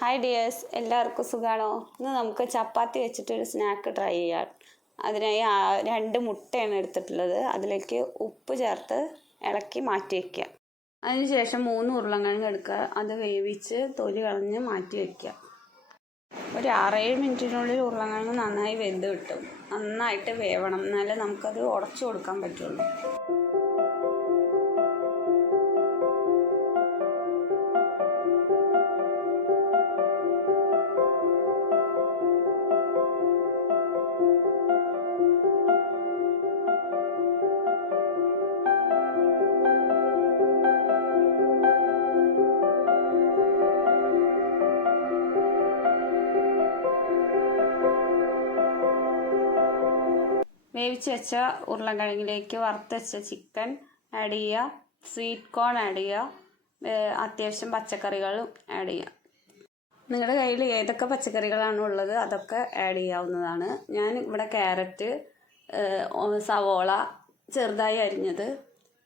Hi dears എല്ലാവർക്കും സുഖമാണോ ഇന്ന് നമുക്ക് ചപ്പാത്തി വെച്ചിട്ടൊരു സ്നാക്ക് ട്രൈ ചെയ്യാം. അതിനായി രണ്ട് മുട്ടയാണ് എടുത്തിട്ടുള്ളത്. അതിലേക്ക് ഉപ്പ് ചേർത്ത് ഇളക്കി മാറ്റി വയ്ക്കുക അതിനുശേഷം മൂന്ന് ഉരുളക്കിഴങ്ങ് എടുക്കുക. അത് വേവിച്ച് തൊലി കളഞ്ഞ് മാറ്റി വയ്ക്കുക ഒരു ആറേഴ് മിനിറ്റിനുള്ളിൽ ഉരുളക്കിഴങ്ങ് നന്നായി വെന്ത് കിട്ടും. നന്നായിട്ട് വേവണം. എന്നാലേ നമുക്കത് ഉടച്ചു കൊടുക്കാൻ പറ്റുള്ളൂ. വേവിച്ച് വെച്ച ഉരുളക്കിഴങ്ങിലേക്ക് വറുത്ത് വെച്ച ചിക്കൻ ആഡ് ചെയ്യുക. സ്വീറ്റ് കോൺ ആഡ് ചെയ്യുക. അത്യാവശ്യം പച്ചക്കറികളും ആഡ് ചെയ്യുക. നിങ്ങളുടെ കയ്യിൽ ഏതൊക്കെ പച്ചക്കറികളാണ് ഉള്ളത്? അതൊക്കെ ആഡ് ചെയ്യാവുന്നതാണ്. ഞാൻ ഇവിടെ ക്യാരറ്റ് സവോള ചെറുതായി അരിഞ്ഞത്.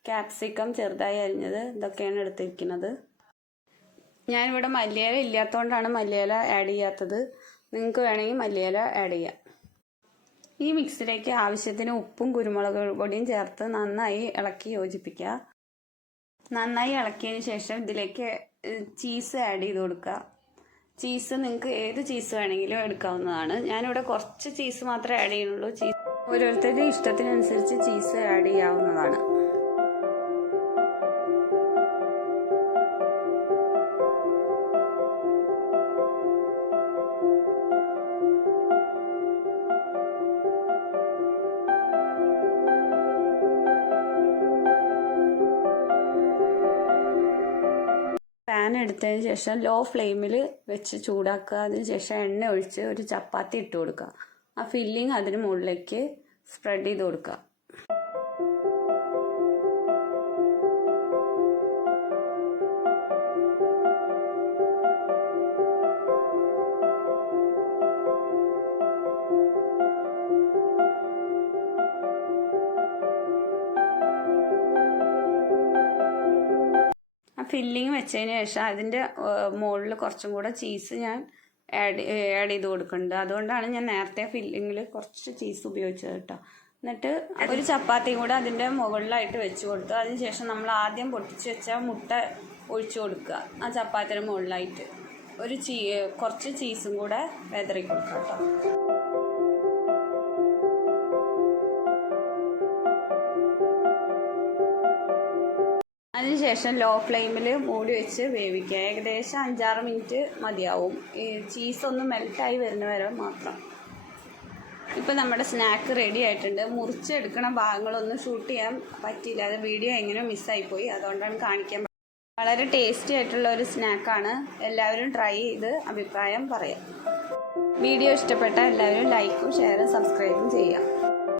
ക്യാപ്സിക്കം ചെറുതായി അരിഞ്ഞത്. ഇതൊക്കെയാണ് എടുത്തിരിക്കുന്നത്. ഞാനിവിടെ മല്ലിയില ഇല്ലാത്തതുകൊണ്ടാണ് മല്ലിയില ആഡ് ചെയ്യാത്തത്. നിങ്ങൾക്ക് വേണമെങ്കിൽ മല്ലിയില ആഡ് ചെയ്യാം. ഈ മിക്സിലേക്ക് ആവശ്യത്തിന് ഉപ്പും കുരുമുളക് പൊടിയും ചേർത്ത് നന്നായി ഇളക്കി യോജിപ്പിക്കുക. നന്നായി ഇളക്കിയതിന് ശേഷം ഇതിലേക്ക് ചീസ് ആഡ് ചെയ്ത് കൊടുക്കുക. ചീസ് നിങ്ങൾക്ക് ഏത് ചീസ് വേണമെങ്കിലും എടുക്കാവുന്നതാണ്. ഞാനിവിടെ കുറച്ച് ചീസ് മാത്രമേ ആഡ് ചെയ്യുന്നുള്ളൂ. ചീസ് ഓരോരുത്തരുടെ ഇഷ്ടത്തിനനുസരിച്ച് ചീസ് ആഡ് ചെയ്യാവുന്നതാണ്. പാൻ എടുത്തതിന് ശേഷം ലോ ഫ്ലെയിമിൽ വെച്ച് ചൂടാക്കുക. അതിന് ശേഷം എണ്ണ ഒഴിച്ച് ഒരു ചപ്പാത്തി ഇട്ട് കൊടുക്കുക. ആ ഫില്ലിങ് അതിന് മുകളിലേക്ക് സ്പ്രെഡ് ചെയ്ത് കൊടുക്കുക. ആ ഫില്ലിങ് വെച്ചതിന് ശേഷം അതിന്റെ മുകളിൽ കുറച്ചും കൂടെ ചീസ് ഞാൻ ആഡ് ആഡ് ചെയ്ത് കൊടുക്കുന്നുണ്ട്. അതുകൊണ്ടാണ് ഞാൻ നേരത്തെ ഫില്ലിങ്ങിൽ കുറച്ച് ചീസ് ഉപയോഗിച്ചത് കേട്ടോ എന്നിട്ട് ഒരു ചപ്പാത്തിയും കൂടെ അതിന്റെ മുകളിലായിട്ട് വെച്ച് കൊടുത്തു. അതിനുശേഷം നമ്മൾ ആദ്യം പൊട്ടിച്ച് വെച്ച മുട്ട ഒഴിച്ചു കൊടുക്കുക. ആ ചപ്പാത്തിയുടെ മുകളിലായിട്ട്. ഒരു ചീ കുറച്ച് ചീസും കൂടെ വെതറി കൊടുക്കാം കേട്ടോ അതിനുശേഷം ലോ ഫ്ലെയിമിൽ മൂടി വെച്ച് വേവിക്കുക. ഏകദേശം അഞ്ചാറ് മിനിറ്റ് മതിയാവും. ഈ ചീസൊന്ന് മെൽട്ടായി വരുന്ന വരെ മാത്രം. ഇപ്പം നമ്മുടെ സ്നാക്ക് റെഡി ആയിട്ടുണ്ട്. മുറിച്ചെടുക്കണ ഭാഗങ്ങളൊന്നും ഷൂട്ട് ചെയ്യാൻ പറ്റിയില്ല. അത് വീഡിയോ എങ്ങനെ മിസ്സായിപ്പോയി അതുകൊണ്ടാണ് കാണിക്കാൻ വളരെ ടേസ്റ്റി ആയിട്ടുള്ള ഒരു സ്നാക്കാണ് എല്ലാവരും ട്രൈ ചെയ്ത് അഭിപ്രായം പറയാം. വീഡിയോ ഇഷ്ടപ്പെട്ട എല്ലാവരും ലൈക്കും ഷെയറും സബ്സ്ക്രൈബും ചെയ്യാം